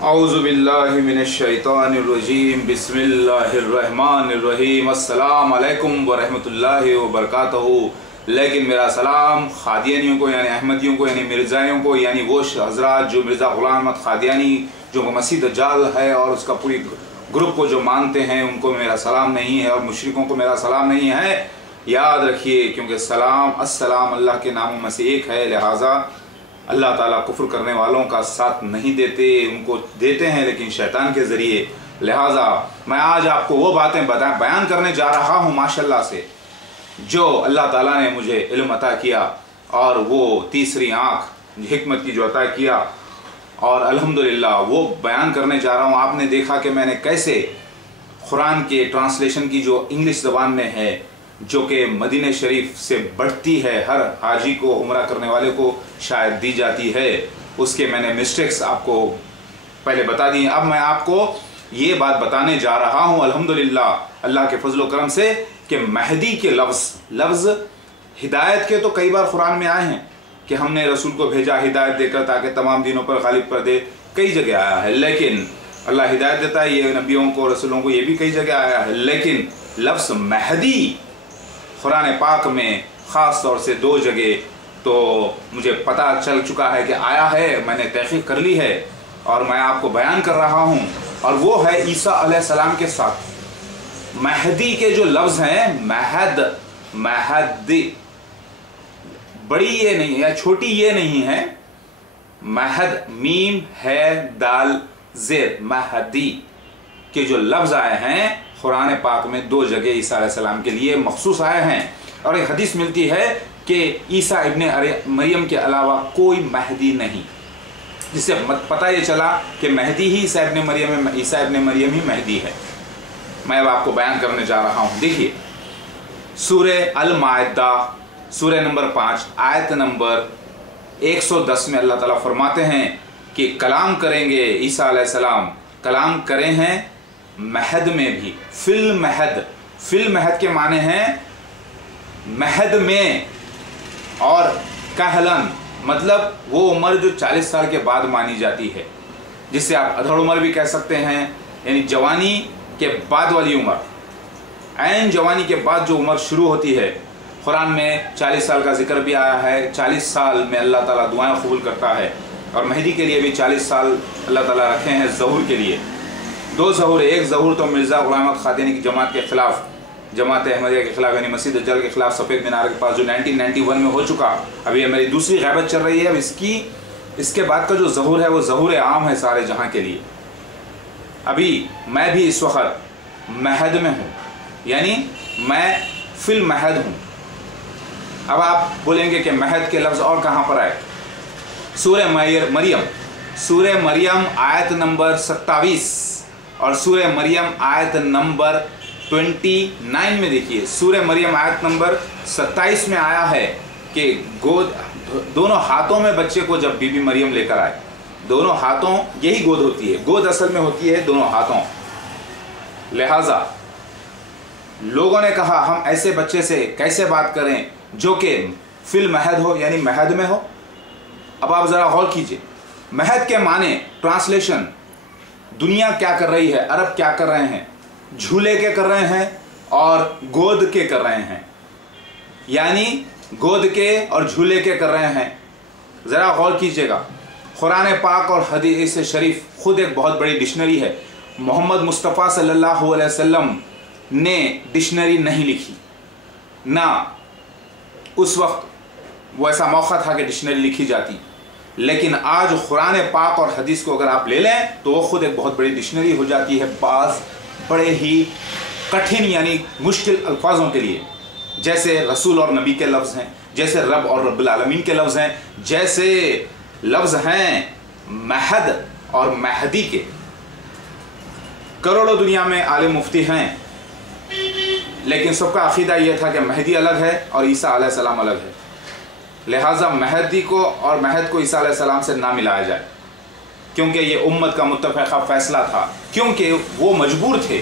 औज़ु बिल्लाहि मिनश्शैतानिर्रजीम बिस्मिल्लाहिर्रहमानिर्रहीम अस्सलाम अलैकुम व रहमतुल्लाहि व बरकातहू। लेकिन मेरा सलाम खादियानियों को यानी अहमदियों को यानी मिर्ज़ाइयों को यानी वो हज़रात जो मिर्ज़ा ग़ुलाम अहमद खादियानी जो मसीह दज्जाल है और उसका पूरी ग्रुप को जो मानते हैं उनको मेरा सलाम नहीं है और मुशरिकों को मेरा सलाम नहीं है। याद रखिए क्योंकि सलाम अस्सलाम अल्लाह के नामों में से एक है, लिहाजा अल्लाह ताला कुफ्र करने वालों का साथ नहीं देते, उनको देते हैं लेकिन शैतान के ज़रिए। लिहाजा मैं आज आपको वो बातें बयान करने जा रहा हूँ माशाल्लाह से जो अल्लाह ताला ने मुझे इल्म अता किया और वो तीसरी आँख हिकमत की जो अता किया और अल्हम्दुलिल्लाह वो बयान करने जा रहा हूँ। आपने देखा कि मैंने कैसे कुरान के ट्रांसलेशन की जो इंग्लिश ज़बान में है जो कि मदीने शरीफ से बढ़ती है, हर हाजी को उम्रा करने वाले को शायद दी जाती है, उसके मैंने मिस्टेक्स आपको पहले बता दी। अब मैं आपको ये बात बताने जा रहा हूँ अल्हम्दुलिल्लाह अल्लाह के फजल करम से कि महदी के लफ्ज़ हिदायत के तो कई बार कुरान में आए हैं कि हमने रसूल को भेजा हिदायत देकर ताकि तमाम दिनों पर गालिब कर दे, कई जगह आया है। लेकिन अल्लाह हिदायत देता है, ये नबियों को रसूलों को ये भी कई जगह आया है। लेकिन लफ्ज़ महदी कुरान पाक में ख़ास तौर से दो जगह तो मुझे पता चल चुका है कि आया है, मैंने तहक़ीक़ कर ली है और मैं आपको बयान कर रहा हूँ। और वो है ईसा अलैहिस्सलाम के साथ महदी के जो लफ्ज़ हैं महदी, बड़ी ये नहीं है या छोटी ये नहीं है, महद मीम है दाल ज़ेर, महदी के जो लफ्ज़ आए हैं कुरान पाक में दो जगह ईसा अलैहिस्सलाम के लिए मखसूस आए हैं। और एक हदीस मिलती है कि ईसा इब्ने मरियम के अलावा कोई महदी नहीं, जिससे पता ये चला कि महदी ही ईसा इब्ने मरियम है, ईसा इब्ने मरियम ही महदी है। मैं अब आपको बयान करने जा रहा हूँ। देखिए सूरह अल माइदा सूरह नंबर 5 आयत नंबर 110 में अल्लाह ताला फरमाते हैं कि कलाम करेंगे ईसा अलैहिस्सलाम, कलाम करें हैं महद में भी, फिल महद के माने हैं महद में, और कहलन मतलब वो उम्र जो 40 साल के बाद मानी जाती है, जिससे आप अधड़ उम्र भी कह सकते हैं, यानी जवानी के बाद वाली उम्र, ऐन जवानी के बाद जो उम्र शुरू होती है। कुरान में 40 साल का जिक्र भी आया है, 40 साल में अल्लाह ताला दुआएं कबूल करता है और महदी के लिए भी 40 साल अल्लाह ताला रखे हैं ज़हूर के लिए। दो ज़हूर, एक ज़हूर तो मिर्ज़ा ग़ुलाम अहमद खादियानी की जमात के ख़िलाफ़, जमात अहमदिया के ख़िलाफ़ यानी मसीह दज्जाल के ख़िलाफ़ सफ़ेद मीनार के पास जो 1991 में हो चुका, अभी मेरी दूसरी ग़ैबत चल रही है। अब इसके बाद का जो ज़हूर है वो ज़हूर आम है सारे जहाँ के लिए। अभी मैं भी इस वक्त महद में हूँ, यानी मैं फिल महद हूँ। अब आप बोलेंगे कि महद के लफ्ज़ और कहाँ पर आए? सूरह मरियम आयत नंबर 27 और सूरह मरियम आयत नंबर 29 में देखिए, सूरह मरियम आयत नंबर 27 में आया है कि गोद, दोनों हाथों में बच्चे को जब बीबी मरियम लेकर आए, दोनों हाथों, यही गोद होती है, गोद असल में होती है दोनों हाथों। लिहाजा लोगों ने कहा हम ऐसे बच्चे से कैसे बात करें जो कि फिल महद हो, यानी महद में हो। अब आप ज़रा गौर कीजिए, महद के माने ट्रांसलेशन दुनिया क्या कर रही है, अरब क्या कर रहे हैं, झूले के कर रहे हैं और गोद के कर रहे हैं, यानी गोद के और झूले के कर रहे हैं। ज़रा गौर कीजिएगा, कुरान पाक और हदीस शरीफ खुद एक बहुत बड़ी डिक्शनरी है। मोहम्मद मुस्तफ़ा सल्लल्लाहु अलैहि वसल्लम ने डिक्शनरी नहीं लिखी, ना उस वक्त वो ऐसा मौका था कि डिक्शनरी लिखी जाती, लेकिन आज कुरान पाक और हदीस को अगर आप ले लें तो वो खुद एक बहुत बड़ी डिक्शनरी हो जाती है, बाज़ बड़े ही कठिन यानी मुश्किल अल्फाजों के लिए, जैसे रसूल और नबी के लफ्ज़ हैं, जैसे रब और रब्बुल आलमीन के लफ्ज़ हैं, जैसे लफ्ज़ हैं महद और महदी के। करोड़ों दुनिया में आलिम मुफ्ती हैं, लेकिन सबका अक़ीदा यह था कि महदी अलग है और ईसा अलैहिस्सलाम अलग है। लिहाजा महदी को और महद को ईसा अलैहिस्सलाम से ना मिलाया जाए, क्योंकि ये उम्मत का मुत्तफ़क़ा फ़ैसला था, क्योंकि वो मजबूर थे,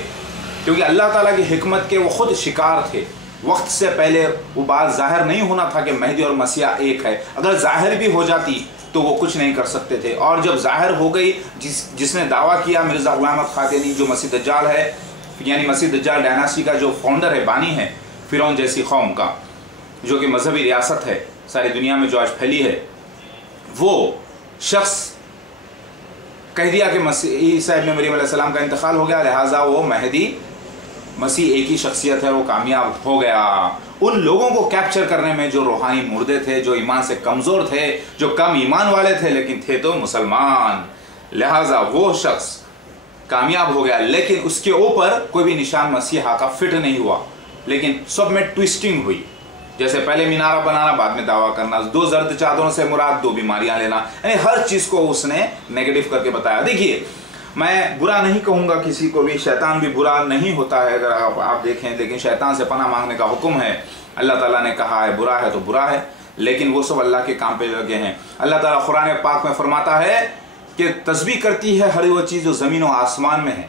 क्योंकि अल्लाह ताला की हिकमत के वो ख़ुद शिकार थे। वक्त से पहले वो बात ज़ाहिर नहीं होना था कि महदी और मसीहा एक है। अगर ज़ाहिर भी हो जाती تو وہ کچھ نہیں کر سکتے تھے. اور جب ظاہر ہو گئی جس نے دعویٰ کیا مرزا غلام احمد قادیانی جو مسیح دجال ہے، یعنی مسیح دجال ڈائناسٹی کا جو فاؤنڈر ہے، بانی ہے فرعون جیسی قوم کا، جو کہ مذہبی ریاست ہے ساری دنیا میں جو آج پھیلی ہے، وہ شخص کہہ دیا کہ عیسیٰ ابن مریم علیہ السلام کا انتقال ہو گیا، لہٰذا وہ مہدی مسیح ایک ہی شخصیت ہے، وہ کامیاب ہو گیا. ان لوگوں کو کیپچر کرنے میں جو روحانی مردے تھے، جو ایمان سے کمزور تھے، جو کم ایمان والے تھے لیکن تھے تو مسلمان، لہٰذا وہ شخص کامیاب ہو گیا. لیکن اس کے اوپر کوئی بھی نشان مسیحا کا فٹ نہیں ہوا، لیکن سب میں ٹویسٹنگ ہوئی. جیسے پہلے مینارہ بنانا، بعد میں دعویٰ کرنا، 2 زرد چادروں سے مراد 2 بیماریاں لینا، یعنی ہر چیز کو اس نے نیگیٹو کر کے بتایا. دیکھیے میں برا نہیں کہوں گا کسی کو بھی، شیطان بھی برا نہیں ہوتا ہے اگر آپ دیکھیں، لیکن شیطان سے پناہ مانگنے کا حکم ہے. اللہ تعالیٰ نے کہا ہے برا ہے تو برا ہے، لیکن وہ سب اللہ کے کام پہ لگے ہیں. اللہ تعالیٰ قرآن پاک میں فرماتا ہے کہ تسبیح کرتی ہے ہر وہ چیز جو زمین و آسمان میں ہے.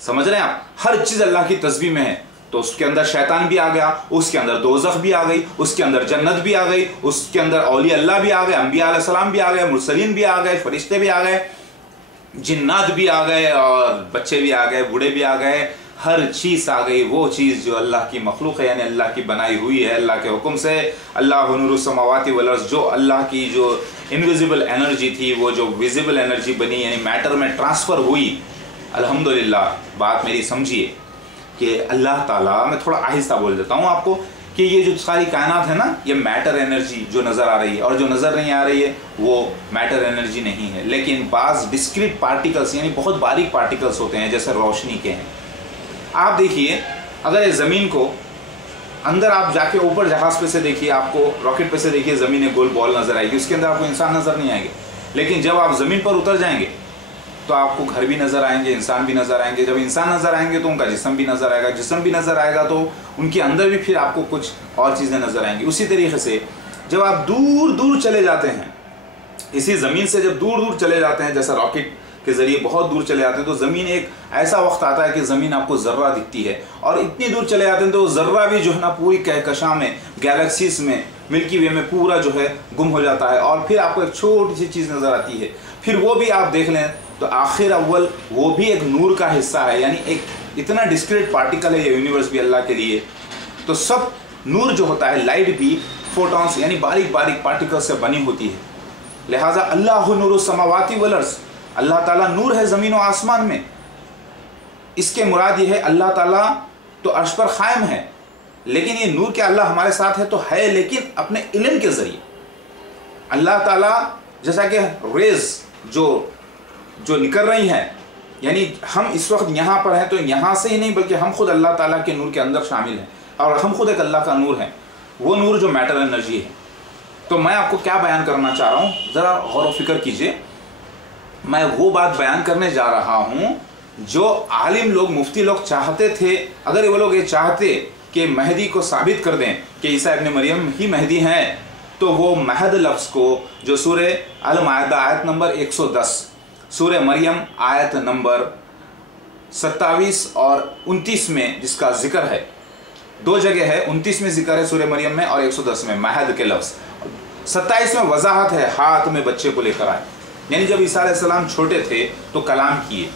سمجھ رہے ہیں آپ؟ ہر چیز اللہ کی تسبیح میں ہے. تو اس کے اندر شیطان بھی آ گیا، اس کے اندر دوزخ بھی آ گئی، اس کے اندر جنت بھی آ گئی، اس کے اندر اولیاء اللہ بھی آ گئے، انبیاء علیہ السلام بھی آ گئے، مرسلین بھی آ گئے، فرشتے بھی آ گئے، جنات بھی آ گئے، اور بچے بھی آ گئے، بوڑھے بھی آ گئے. ہر چیز آ گئی، وہ چیز جو اللہ کی مخلوق ہے، یعنی اللہ کی بنائی ہوئی ہے اللہ کے حکم سے. اللہ نور السماوات والارض، جو اللہ کی جو انویزیبل انرجی تھی وہ جو ویزیبل انرجی بنی، یعنی میٹر میں ٹرانسفر ہوئی. الحمدللہ. بات میری سمجھیے کہ اللہ تعالیٰ، میں تھوڑا آہستہ بول دیتا ہوں آپ کو، کہ یہ جو ساری کائنات ہے نا، یہ میٹر انرجی جو نظر آ رہی ہے اور جو نظر نہیں آ رہی ہے وہ میٹر انرجی نہیں ہے، لیکن بعض ڈسکریٹ پارٹیکلز یعنی بہت باریک پارٹیکلز ہوتے ہیں جیسے روشنی کے ہیں. آپ دیکھیے اگر اس زمین کو اندر آپ جا کے اوپر جہاز پہ سے دیکھیے، آپ کو راکٹ پہ سے دیکھیے، زمین گول بال نظر آئے گی، اس کے اندر آپ کو انسان نظر نہیں آئیں گے. لیکن جب آپ زمین پر اتر جائیں گے تو آپ کو گھر بھی نظر آئیں گے، انسان بھی نظر آئیں گے. جب انسان نظر آئیں گے تو ان کا جسم بھی نظر آئے گا، جسم بھی نظر آئے گا تو ان کے اندر بھی پھر آپ کو کچھ اور چیزیں نظر آئیں گی. اسی طریقے سے جب آپ دور دور چلے جاتے ہیں، اسی زمین سے جب دور دور چلے جاتے ہیں، جیسا راکٹ کے ذریعے بہت دور چلے جاتے ہیں، تو زمین ایک ایسا وقت آتا ہے کہ زمین آپ کو ذرہ دکھتی ہے، اور اتنی دور چلے جاتے ہیں تو ذرہ بھی جو ہے نا پوری کہکشاں میں، گیلیکسیز میں، ملکی وے میں پورا جو ہے گم ہو جاتا ہے، اور پھر آپ کو ایک چھوٹی سی چیز نظر آتی ہے. پھر وہ بھی آپ دیکھ لیں تو آخر اول وہ بھی ایک نور کا حصہ ہے، یعنی ایک اتنا ڈسکریٹ پارٹیکل ہے یہ یونیورس بھی اللہ کے لیے. تو سب نور جو ہوتا ہے، لائٹ بھی فوٹونز یعنی باریک باریک پارٹیکل سے بنی ہوتی ہے. لہٰذا اللہ نور السماوات والارض، اللہ تعالیٰ نور ہے زمین و آسمان میں. اس کے مراد یہ ہے اللہ تعالیٰ تو عرش پر قائم ہے، لیکن یہ نور کیا اللہ ہمارے ساتھ ہے تو ہے، لیکن اپنے علم کے ذریعے. اللہ تعالیٰ جیسا کہ ریز جو نکل رہی ہیں، یعنی ہم اس وقت یہاں پر ہیں تو یہاں سے ہی نہیں بلکہ ہم خود اللہ تعالیٰ کے نور کے اندر شامل ہیں، اور ہم خود ایک اللہ کا نور ہیں، وہ نور جو میٹر انرجی ہے. تو میں آپ کو کیا بیان کرنا چاہ رہا ہوں، ذرا غور و فکر کیجئے. میں وہ بات بیان کرنے جا رہا ہوں جو عالم لوگ، مفتی لوگ چاہتے تھے. اگر وہ لوگ یہ چاہتے کہ مہدی کو ثابت کر دیں کہ عیسیٰ ابن مریم ہی مہدی ہیں، تو وہ مہد لفظ کو جو سورہ المائدہ آیت نمبر 110، سورہ مریم آیت نمبر 27 اور 29 میں جس کا ذکر ہے، 2 جگہ ہے، 29 میں ذکر ہے سورہ مریم میں اور 110 میں مہد کے لفظ. 27 میں وضاحت ہے، ہاتھ میں بچے کو لے کر آئے. یعنی جب عیسیٰ علیہ السلام چھوٹے تھے تو کلام کیے.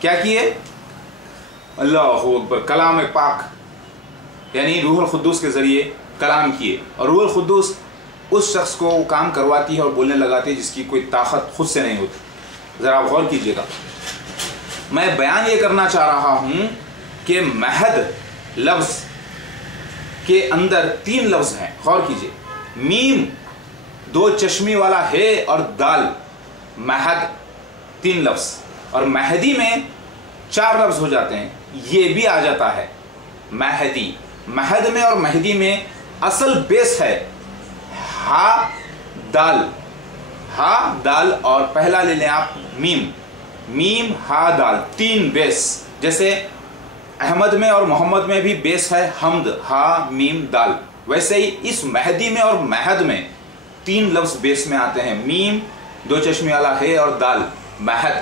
کیا کیے؟ اللہ اکبر، کلام پاک، یعنی روح القدس کے ذریعے کلام کیے. اور روح القدس اس شخص کو وہ کام کرواتی ہے اور بولنے لگاتی ہے جس کی کوئی طاقت خود سے نہیں ہوتی. ذرا غور کیجئے گا. میں بیان یہ کرنا چاہ رہا ہوں کہ مہد لفظ کے اندر 3 لفظ ہیں. غور کیجئے، میم 2 چشمی والا ہے اور دال، مہد 3 لفظ، اور مہدی میں 4 لفظ ہو جاتے ہیں. یہ بھی آ جاتا ہے مہدی. مہد میں اور مہدی میں اصل بیس ہے ہا دال، ہا دال، اور پہلا لے لیں آپ میم، میم ہا دال، 3 بیس. جیسے احمد میں اور محمد میں بھی بیس ہے حمد، ہا میم دال، ویسے ہی اس مہدی میں اور مہد میں 3 لفظ بیس میں آتے ہیں، میم 2 چشمی والا ہے اور دال، مہد.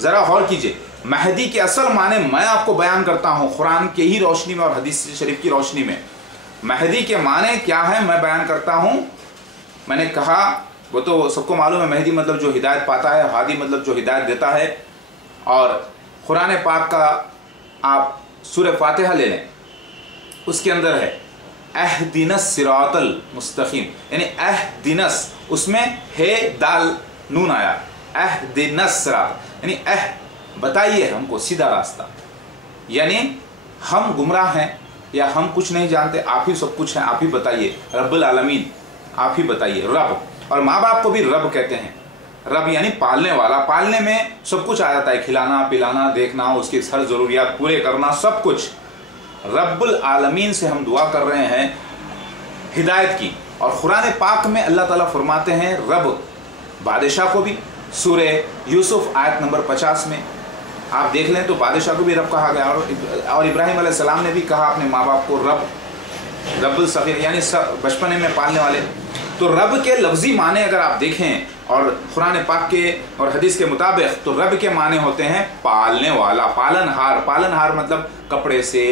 ذرا غور کیجئے، مہدی کے اصل معنی میں آپ کو بیان کرتا ہوں قرآن کے ہی روشنی میں اور حدیث شریف کی روشنی میں. مہدی کے معنی کیا ہے میں بیان کرتا ہوں. मैंने कहा वो तो सबको मालूम है, मेहदी मतलब जो हिदायत पाता है, हादी मतलब जो हिदायत देता है। और कुरान पाक का आप सूरह फातिहा ले लें, उसके अंदर है अहदिनस सिरातल मुस्तकीम, यानी अहदिनस, उसमें है दाल नून आया, अहदिनस सिरात, यानी बताइए हमको सीधा रास्ता। यानी हम गुमराह हैं या हम कुछ नहीं जानते, आप ही सब कुछ हैं, आप ही बताइए, रब्बुल आलमीन आप ही बताइए। रब, और माँ बाप को भी रब कहते हैं। रब यानी पालने वाला, पालने में सब कुछ आ जाता है, खिलाना पिलाना, देखना, उसकी हर ज़रूरियात पूरे करना, सब कुछ। रब्बुल आलमीन से हम दुआ कर रहे हैं हिदायत की। और कुरान पाक में अल्लाह ताला फरमाते हैं रब बादशाह को भी, सूरह यूसुफ आयत नंबर 50 में आप देख लें तो बादशाह को भी रब कहा गया। और इब्राहिम अलैहिस्सलाम ने भी कहा अपने माँ बाप को रब, रब्बुल सगीर यानी बचपने में पालने वाले। तो रब के लफ्जी माने अगर आप देखें और कुरान पाक के और हदीस के मुताबिक, तो रब के माने होते हैं पालने वाला, पालनहार। पालनहार मतलब कपड़े से,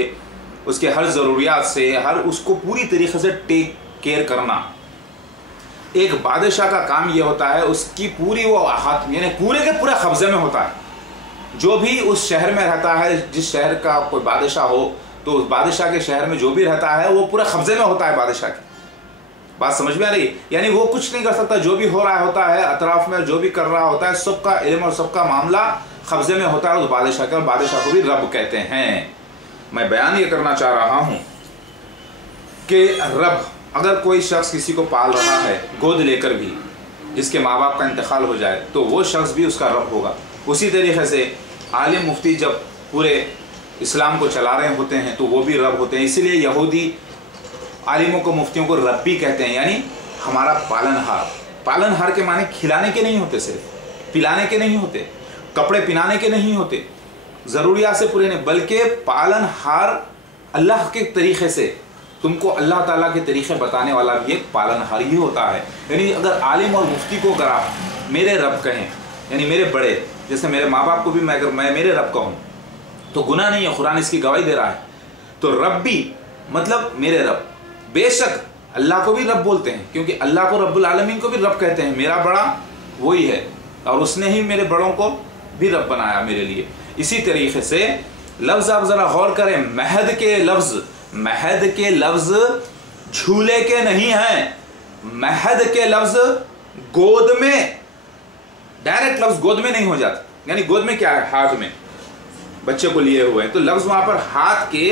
उसके हर ज़रूरियात से, हर उसको पूरी तरीके से टेक केयर करना। एक बादशाह का काम ये होता है, उसकी पूरी वो हाथ यानी पूरे के पूरे कब्जे में होता है। जो भी उस शहर में रहता है, जिस शहर का कोई बादशाह हो, तो उस बादशाह के शहर में जो भी रहता है वो पूरे कब्जे में होता है बादशाह के। बात समझ में आ रही? यानी वो कुछ नहीं कर सकता, जो भी हो रहा होता है अतराफ में, जो भी कर रहा होता है, सबका इल्म और सबका मामला कब्जे में होता है उस बादशाह के, और बादशाह को भी रब कहते हैं। मैं बयान ये करना चाह रहा हूँ कि रब, अगर कोई शख्स किसी को पाल रहा है गोद लेकर भी, जिसके माँ बाप का इंतकाल हो जाए, तो वो शख्स भी उसका रब होगा। उसी तरीके से आलिम मुफ्ती जब पूरे इस्लाम को चला रहे होते हैं तो वो भी रब होते हैं। इसीलिए यहूदी आलिमों को, मुफ्तियों को रब्बी कहते हैं, यानी हमारा पालनहार। पालनहार के माने खिलाने के नहीं होते, सिर्फ पिलाने के नहीं होते, कपड़े पहनाने के नहीं होते, ज़रूरियात से पूरे नहीं, बल्कि पालनहार अल्लाह के तरीक़े से, तुमको अल्लाह ताला के तरीक़े बताने वाला भी एक पालनहार ही होता है। यानी अगर आलिम और मुफ्ती को अगर आप मेरे रब कहें, यानी मेरे बड़े, जैसे मेरे माँ बाप को भी मैं अगर मैं मेरे रब कहूँ तो गुनाह नहीं है, कुरान इसकी गवाही दे रहा है। तो रब्बी मतलब मेरे रब। बेशक अल्लाह को भी रब बोलते हैं, क्योंकि अल्लाह को रब्बुल आलमीन को भी रब कहते हैं। मेरा बड़ा वही है, और उसने ही मेरे बड़ों को भी रब बनाया मेरे लिए। इसी तरीके से लफ्ज़ आप ज़रा गौर करें, महद के लफ्ज़, महद के लफ्ज़ झूले के नहीं हैं, महद के लफ्ज़ गोद में, डायरेक्ट लफ्ज़ गोद में नहीं हो जाता। यानी गोद में क्या है, हाथ में बच्चे को लिए हुए हैं, तो लफ्ज़ वहाँ पर हाथ के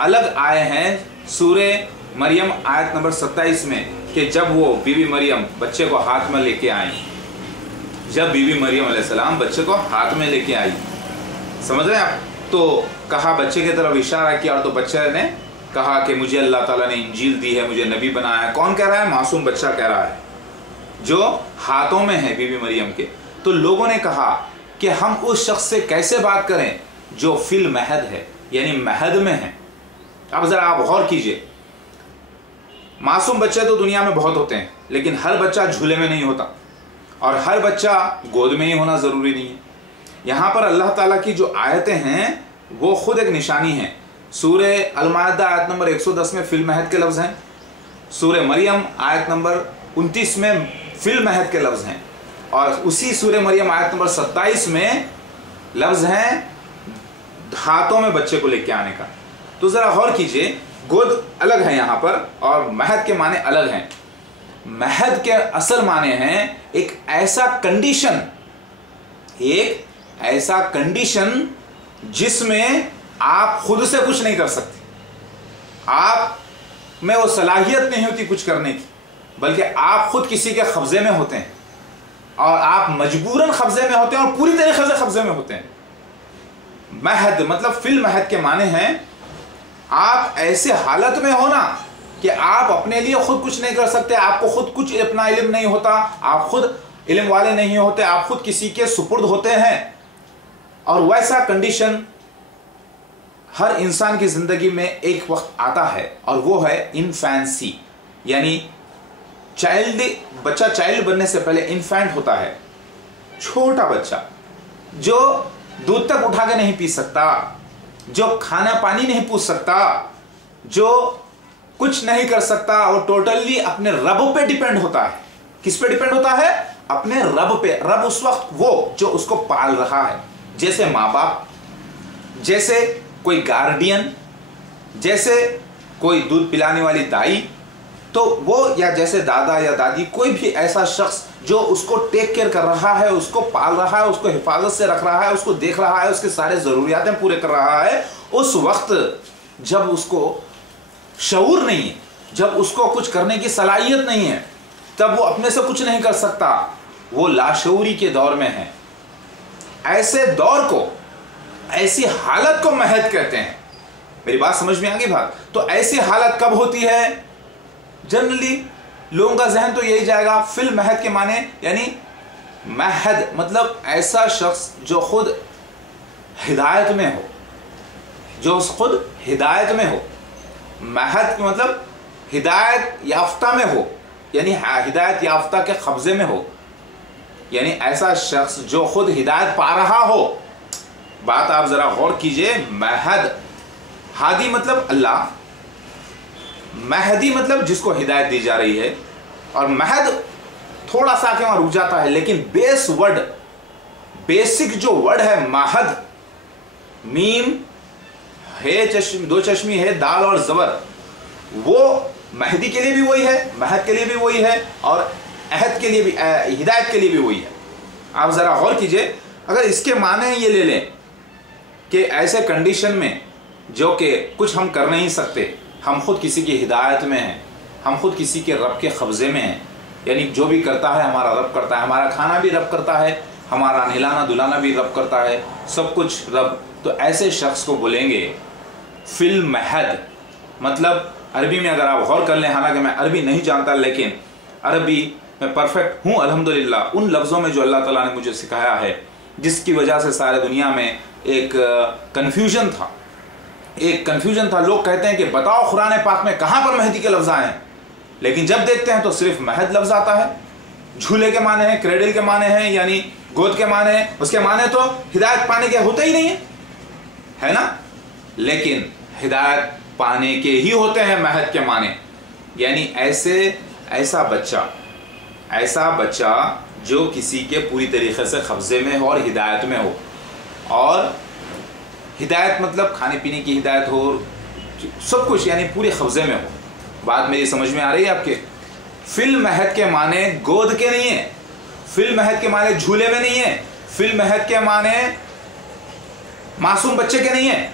अलग आए हैं सूरह मरियम आयत नंबर 27 में, कि जब वो बीबी मरियम बच्चे को हाथ में लेके आई, जब बीबी मरियम अलैहिस्सलाम बच्चे को हाथ में लेके आई, समझ रहे हैं आप? तो कहा, बच्चे की तरफ इशारा किया, और तो बच्चे ने कहा कि मुझे अल्लाह ताला ने इंजील दी है, मुझे नबी बनाया है। कौन कह रहा है? मासूम बच्चा कह रहा है, जो हाथों में है बीबी मरियम के। तो लोगों ने कहा कि हम उस शख्स से कैसे बात करें जो फिल महद है, यानी महद में है। अब ज़रा आप गौर कीजिए, मासूम बच्चे तो दुनिया में बहुत होते हैं, लेकिन हर बच्चा झूले में नहीं होता, और हर बच्चा गोद में ही होना ज़रूरी नहीं है। यहाँ पर अल्लाह ताला की जो आयतें हैं वो खुद एक निशानी है। सूरह अल-माइदा आयत नंबर 110 में फिल महद के लफ्ज़ हैं, सूरह मरियम आयत नंबर 29 में फिल महद के लफ्ज़ हैं, और उसी सूरह मरियम आयत नंबर 27 में लफ्ज़ हैं हाथों में बच्चे को लेके आने का। तो ज़रा गौर कीजिए, गोद अलग है यहाँ पर और महद के माने अलग हैं। महद के असल माने हैं एक ऐसा कंडीशन, एक ऐसा कंडीशन जिसमें आप खुद से कुछ नहीं कर सकते, आप में वो सलाहियत नहीं होती कुछ करने की, बल्कि आप खुद किसी के कब्जे में होते हैं, और आप मजबूरन कब्जे में होते हैं और पूरी तरीके से कब्जे में होते हैं। महद मतलब फिल महद के माने हैं आप ऐसे हालत में हो ना कि आप अपने लिए खुद कुछ नहीं कर सकते, आपको खुद कुछ अपना इल्म नहीं होता, आप खुद इल्म वाले नहीं होते, आप खुद किसी के सुपुर्द होते हैं। और वैसा कंडीशन हर इंसान की ज़िंदगी में एक वक्त आता है, और वो है इन्फेंसी, यानी चाइल्ड, बच्चा चाइल्ड बनने से पहले इन्फेंट होता है, छोटा बच्चा जो दूध तक उठा के नहीं पी सकता, जो खाना पानी नहीं पूछ सकता, जो कुछ नहीं कर सकता, और टोटली अपने रब पे डिपेंड होता है। किस पे डिपेंड होता है? अपने रब पे। रब उस वक्त वो जो उसको पाल रहा है, जैसे माँ बाप, जैसे कोई गार्डियन, जैसे कोई दूध पिलाने वाली दाई, तो वो, या जैसे दादा या दादी, कोई भी ऐसा शख्स जो उसको टेक केयर कर रहा है, उसको पाल रहा है, उसको हिफाजत से रख रहा है, उसको देख रहा है, उसके सारे ज़रूरियातें पूरे कर रहा है, उस वक्त जब उसको शऊर नहीं है, जब उसको कुछ करने की सलाहियत नहीं है, तब वो अपने से कुछ नहीं कर सकता, वो लाशऊरी के दौर में है। ऐसे दौर को, ऐसी हालत को महद कहते हैं। मेरी बात समझ में आ गई बात? तो ऐसी हालत कब होती है? जनरली लोगों का जहन तो यही जाएगा फिल महद के माने, यानी महद मतलब ऐसा शख्स जो खुद हिदायत में हो, जो खुद हिदायत में हो। महद मतलब हिदायत याफ्ता में हो, यानी हिदायत याफ्ता के कब्जे में हो, यानी ऐसा शख्स जो खुद हिदायत पा रहा हो। बात आप जरा गौर कीजिए। महद, हादी मतलब अल्लाह, महदी मतलब जिसको हिदायत दी जा रही है, और महद थोड़ा सा के वहां रुक जाता है, लेकिन बेस वर्ड, बेसिक जो वर्ड है महद, मीम है, दो चश्मी है, दाल और जबर, वो महदी के लिए भी वही है, महद के लिए भी वही है, और अहद के लिए भी, हिदायत के लिए भी वही है। आप ज़रा गौर कीजिए। अगर इसके माने ये ले लें कि ऐसे कंडीशन में जो कि कुछ हम कर नहीं सकते, हम खुद किसी की हिदायत में हैं, हम खुद किसी के रब के कब्ज़े में हैं, यानी जो भी करता है हमारा रब करता है, हमारा खाना भी रब करता है, हमारा नहलाना धुलाना भी रब करता है, सब कुछ रब। तो ऐसे शख्स को बोलेंगे फिल महद। मतलब अरबी में अगर आप गौर कर लें, हालांकि मैं अरबी नहीं जानता, लेकिन अरबी में परफेक्ट हूँ अल्हम्दुलिल्लाह, उन लफ्ज़ों में जो अल्लाह ताला ने मुझे सिखाया है, जिसकी वजह से सारे दुनिया में एक कन्फ्यूजन था, लोग कहते हैं कि बताओ कुरान पाक में कहाँ पर महदी के लफ्ज़ आए हैं, लेकिन जब देखते हैं तो सिर्फ महद लफ्ज़ आता है। झूले के माने हैं, क्रेडल के माने हैं, यानी गोद के माने हैं, उसके माने तो हिदायत पाने के होते ही नहीं है ना, लेकिन हिदायत पाने के ही होते हैं महद के माने। यानी ऐसा बच्चा जो किसी के पूरी तरीके से कब्जे में हो और हिदायत में हो, और हिदायत मतलब खाने पीने की हिदायत हो, सब कुछ, यानी पूरे कब्जे में हो। बात मेरी समझ में आ रही है आपके? फिल महद के माने गोद के नहीं है, फिल महद के माने झूले में नहीं है, फिल महद के माने मासूम बच्चे के नहीं है।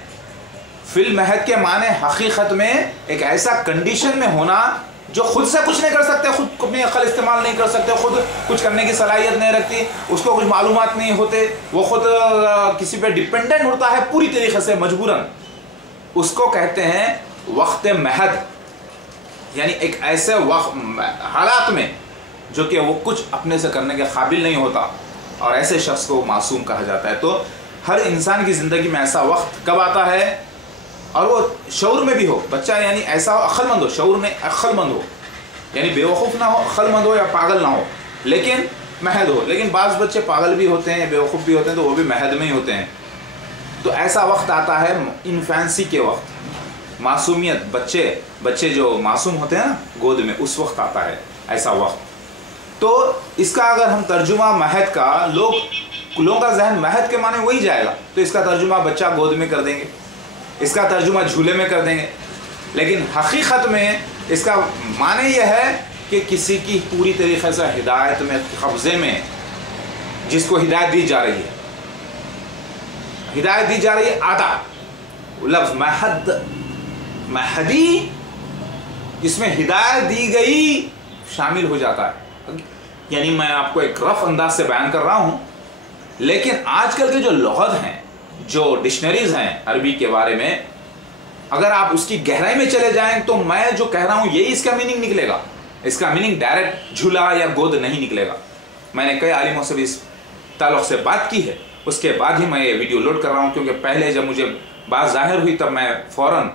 फिल महद के माने हकीकत में एक ऐसा कंडीशन में होना जो खुद से कुछ नहीं कर सकते, खुद अपनी अक्ल इस्तेमाल नहीं कर सकते, खुद कुछ करने की सलाहियत नहीं रखती, उसको कुछ मालूमात नहीं होते, वो खुद किसी पे डिपेंडेंट होता है पूरी तरीके से मजबूरन। उसको कहते हैं वक्त महद, यानी एक ऐसे हालात में जो कि वो कुछ अपने से करने के काबिल नहीं होता, और ऐसे शख्स को मासूम कहा जाता है। तो हर इंसान की ज़िंदगी में ऐसा वक्त कब आता है, और वो शऊर में भी हो बच्चा, यानी ऐसा अक्लमंद हो, शऊर में अक्लमंद हो, यानी बेवकूफ़ ना हो, अक्लमंद हो या पागल ना हो, लेकिन महद हो। लेकिन बाज़ बच्चे पागल भी होते हैं, बेवकूफ़ भी होते हैं, तो वो भी महद में ही होते हैं। तो ऐसा वक्त आता है इन्फेंसी के वक्त, मासूमियत, बच्चे जो मासूम होते हैं ना गोद में, उस वक्त आता है ऐसा वक्त। तो इसका अगर हम तर्जुमा महद का, लोगों का जहन महद के माने वही जाएगा, तो इसका तर्जुमा बच्चा गोद में कर देंगे, इसका तर्जुमा झूले में कर देंगे, लेकिन हकीकत में इसका माने यह है कि किसी की पूरी तरीक़े से हिदायत में, कब्ज़े में, जिसको हिदायत दी जा रही है, हिदायत दी जा रही है, आता लफ्ज़ महदी, इसमें हिदायत दी गई शामिल हो जाता है। यानी मैं आपको एक रफ अंदाज से बयान कर रहा हूँ, लेकिन आजकल के जो लुग़त हैं, जो डिक्शनरीज हैं अरबी के बारे में, अगर आप उसकी गहराई में चले जाएं तो मैं जो कह रहा हूं यही इसका मीनिंग निकलेगा। इसका मीनिंग डायरेक्ट झूला या गोद नहीं निकलेगा। मैंने कई आलिमों से भी इस ताल्लुक़ से बात की है, उसके बाद ही मैं ये वीडियो लोड कर रहा हूं, क्योंकि पहले जब मुझे बात ज़ाहिर हुई तब मैं फ़ौरन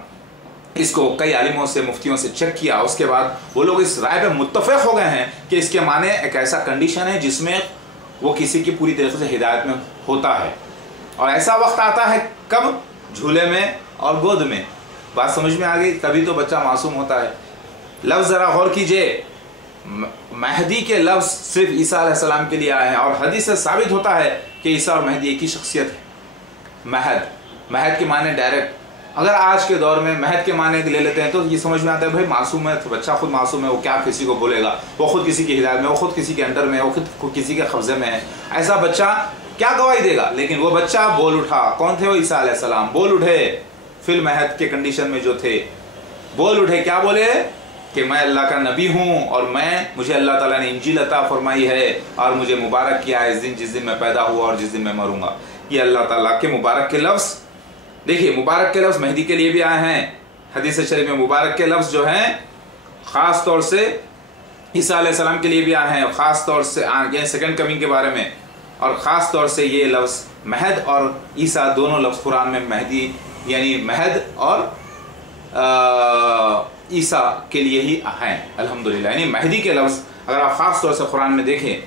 इसको कई आलिमों से, मुफ्तियों से चेक किया। उसके बाद वो लोग इस राय पर मुत्तफ़िक़ हो गए हैं कि इसके माने एक ऐसा कंडीशन है जिसमें वो किसी की पूरी तरीके से हिदायत में होता है, और ऐसा वक्त आता है कब, झूले में और गोद में। बात समझ में आ गई? तभी तो बच्चा मासूम होता है। लफ्ज़ ज़रा गौर कीजिए, مہدی کے لفظ صرف عیسیٰ علیہ السلام کے لیے آئے ہیں، اور حدیث سے ثابت ہوتا ہے کہ عیسیٰ اور مہدی ایک ہی شخصیت ہے۔ مہد کے معنی ڈائریکٹ، اگر آج کے دور میں مہد کے معنی لے لیتے ہیں تو یہ سمجھ میں آتا ہے بھائی معصوم ہے، بچہ خود معصوم ہے، وہ کیا کسی کو بولے گا، وہ خود کسی کی ہدایت میں، وہ خود کسی کے انڈر میں، وہ خود کسی کے قبضے میں ہے، ایسا بچہ کیا گواہی دے گا؟ لیکن وہ بچہ بول اٹھا۔ کون تھے وہ؟ عیسیٰ علیہ السلام بول اٹھے، فی المہد کے کنڈیشن میں جو تھے بول اٹھے۔ کیا بولے؟ کہ میں اللہ کا نبی ہوں، اور مجھے اللہ تعالیٰ نے انجیل عطا فرمائی ہے، اور مجھے مبارک کیا ہے جس دن میں پیدا ہوا اور جس دن میں مروں گا۔ یہ اللہ تعالیٰ کے مبارک کے لفظ، دیکھیے مبارک کے لفظ مہدی کے لیے بھی آئے ہیں۔ حدیث شریف میں مبارک کے لفظ جو ہیں خاص طور سے عیسیٰ علیہ السلام کے لیے بھی آئے ہیں، خاص طور سے سیکنڈ کمنگ کے بارے میں، اور خاص طور سے یہ لفظ مہد اور عیسیٰ دونوں لفظ قرآن میں مہدی یعنی مہد اور عیسیٰ کے لیے ہی ہیں الحمدللہ۔ یعنی مہدی کے لفظ اگر آپ خاص طور سے قرآن میں دیکھیں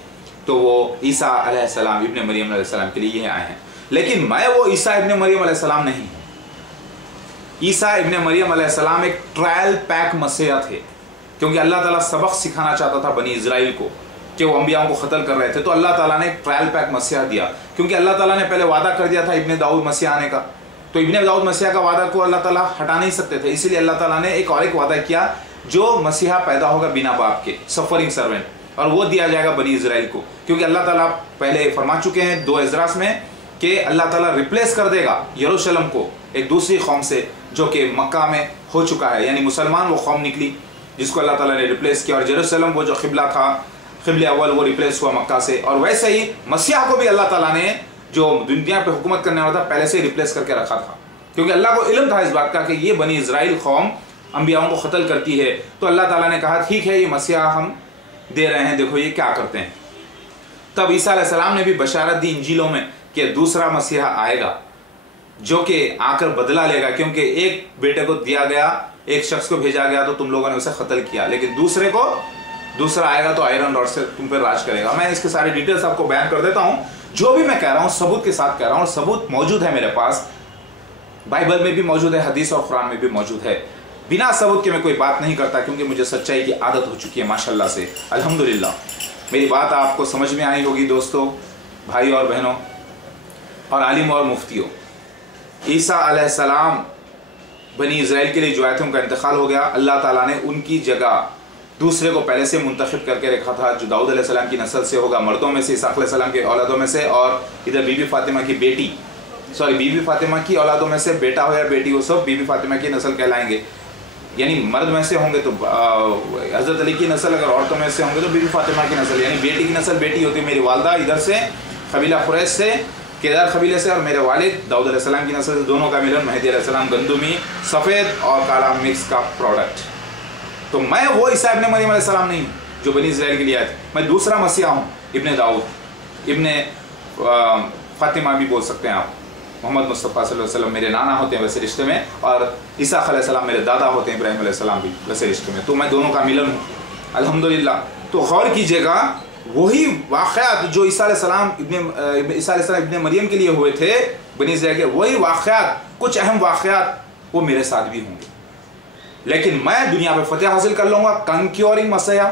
تو وہ عیسیٰ علیہ السلام ابن مریم علیہ السلام کے لیے ہی آئے ہیں، لیکن میں وہ عیسیٰ ابن مریم علیہ السلام نہیں ہوں۔ عیسیٰ ابن مریم علیہ السلام ایک ٹرائل پیک مسیح تھے، کیونکہ اللہ تعالیٰ سبق سکھانا چاہتا تھا بنی اسرائیل کو کہ وہ انبیاءوں کو قتل کر رہے تھے، تو اللہ تعالیٰ نے ایک ٹرائل پیک مسیح دیا، کیونکہ اللہ تعالیٰ نے پہلے وعدہ کر دیا تھا ابن داؤد مسیح آنے کا، تو ابن داؤد مسیح کا وعدہ کو اللہ تعالیٰ ہٹا نہیں سکتے تھے، اسی لیے اللہ تعالیٰ نے ایک وعدہ کیا جو مسیحا پیدا ہوگا بنا باپ کے، سفرنگ سرونٹ، اور وہ دیا جائے گا بنی اسرائیل کو، کیونکہ اللہ تعالیٰ پہلے فرما چکے ہیں 2 اعزراز میں کہ اللہ تعالیٰ ریپلیس کر دے گا یروشلم کو ایک دوسری قوم سے جو کہ مکہ میں ہو چکا ہے، یعنی مسلمان وہ قوم نکلی جس کو اللہ تعالیٰ نے ریپلیس کیا، اور یروشلم وہ جو قبلہ تھا، قبلہ اول، وہ ریپلیس ہوا مکہ سے، اور ویسے ہی مسیح کو بھی اللہ تعالیٰ نے جو دنیا پہ حکومت کرنے والا تھا پہلے سے ہی ریپلیس کر کے رکھا تھا، کیونکہ اللہ کو علم تھا اس بات کا کہ یہ بنی اسرائیل قوم انبیاؤں کو قتل کرتی ہے، تو اللہ تعالیٰ نے کہا ٹھیک ہے یہ مسیح ہم دے رہے ہیں، دیکھو یہ کیا کرتے ہیں۔ تب عیسیٰ علیہ السلام نے بھی بشارت دی انجیلوں میں کہ دوسرا مسیحا آئے گا جو کہ آ کر بدلہ لے گا، کیونکہ ایک بیٹے کو دیا گیا، ایک شخص کو بھیجا گیا تو تم لوگوں نے اسے قتل کیا، لیکن دوسرا آئے گا تو آئرن راڈ سے تم پر راج کرے گا۔ میں اس کے سارے ڈیٹیلز آپ کو بیان کر دیتا ہوں، جو بھی میں کہہ رہا ہوں ثبوت کے ساتھ کہہ رہا ہوں، اور ثبوت موجود ہے میرے پاس، بائبل میں بھی موجود ہے، حدیث اور قرآن میں بھی موجود ہے، بنا ثبوت کے میں کوئی بات نہیں کرتا، کیونکہ مجھے سچائی کی عادت ہو چکی ہے ماشاءاللہ سے الحمدللہ۔ میری بات آپ کو سمجھ میں آئی ہوگی دوستو، بھائی اور بہنوں اور عالم اور مفتیوں۔ عیسیٰ علیہ السلام بنی اسرائیل کے لیے جو آئے تھے ان کا انتقال ہو گیا، اللہ تعالیٰ نے ان کی جگہ دوسرے کو پہلے سے منتخب کر کے رکھا تھا جو داؤد علیہ السلام کی نسل سے ہوگا، مردوں میں سے، اسحاق علیہ السلام کے اولادوں میں سے، اور ادھر بی بی فاطمہ کی بی بی فاطمہ کی اولادوں میں سے بیٹا ہو یا بیٹی ہو سب بی بی فاطمہ کی نسل کہلائیں گے، یعنی مرد میں سے ہوں گے تو حضرت علی کی نسل، اگر عورتوں میں سے ہوں گے تو بی بی فاطمہ کی نسل، یعنی بیٹی کی نسل بیٹی ہوتی ہے۔ میری والدہ ادھر سے قبیلہ قریش سے، کیدار قبیلے سے، اور میرے والد داؤد علیہ السلام کی نسل سے، دونوں کا ملن مہدی علیہ السلام، گندمی سفید اور کالا مکس کا پروڈکٹ۔ تو میں وہ عیسیٰ ابن مریم علیہ السلام نہیں ہوں جو بنی اسرائیل کے لیے آئے تھے، میں دوسرا مسیح ہوں، ابن داؤد، ابن فاطمہ بھی بول سکتے ہیں آپ۔ محمد مصطفیٰ صلی اللہ علیہ وسلم میرے نانا ہوتے ہیں ویسے رشتے میں، اور عیسیٰ علیہ السلام میرے دادا ہوتے ہیں، ابراہیم علیہ السلام بھی ویسے رشتے میں، تو میں دونوں کا ملن ہوں الحمدللہ۔ تو غور کیجیے گا وہی واقعات جو عیسیٰ علیہ السلام ابن مریم کے لیے ہوئے تھے بنی اسرائیل کے، وہی واقعات، کچھ اہم واقعات وہ میرے ساتھ بھی ہوں گے، لیکن میں دنیا پہ فتح حاصل کر لوں گا، کنکیورنگ مسیحا،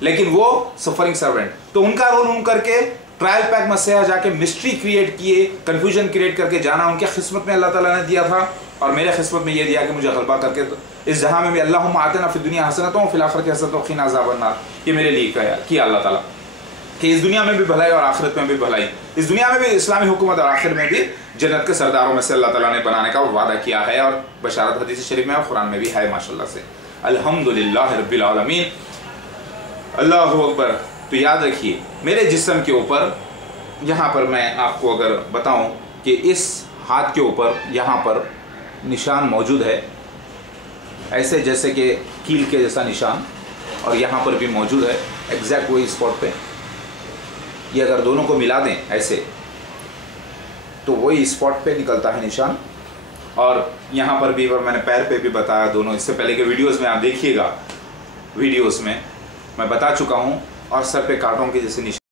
لیکن وہ سفرنگ سرونٹ۔ تو ان کا رول ان کر کے ٹرائل پیک مسیحا جا کے مسٹری کریٹ کیے، کنفیوژن کریٹ کر کے جانا ان کے قسمت میں اللہ تعالیٰ نے دیا تھا، اور میرے قسمت میں یہ دیا کہ مجھے غلبہ کر کے اس جہاں میں بھی اللہم آتنا فی الدنیا حسنۃ وفی الآخرۃ حسنۃ وقنا عذاب النار، یہ میرے لیے کیا اللہ تعالیٰ کہ اس دنیا میں بھی بھلائی اور آخرت میں بھی بھلائی، اس دنیا میں بھی اسلامی حکومت اور آخر میں بھی جنت کے سرداروں میں سے اللہ تعالیٰ نے بنانے کا وعدہ کیا ہے، اور بشارت حدیث شریف میں اور قرآن میں بھی ہے ماشاءاللہ سے الحمدللہ رب العالمین، اللہ اکبر۔ تو یاد رکھیے میرے جسم کے اوپر، یہاں پر میں آپ کو اگر بتاؤں کہ اس ہاتھ کے اوپر یہاں پر نشان موجود ہے، ایسے جیسے کہ کیل کے جیسا نشان، اور یہاں پر بھی موجود ہے ایگزیکٹ وہی اسپاٹ پہ، یہ اگر دونوں کو ملا دیں ایسے تو وہی اسپاٹ پہ نکلتا ہے نشان، اور یہاں پر بھی، اور میں نے پیر پہ بھی بتایا دونوں، اس سے پہلے کے ویڈیوز میں آپ دیکھیے گا، ویڈیوز میں میں بتا چکا ہوں، اور سر پہ کانٹوں کے جیسے نشان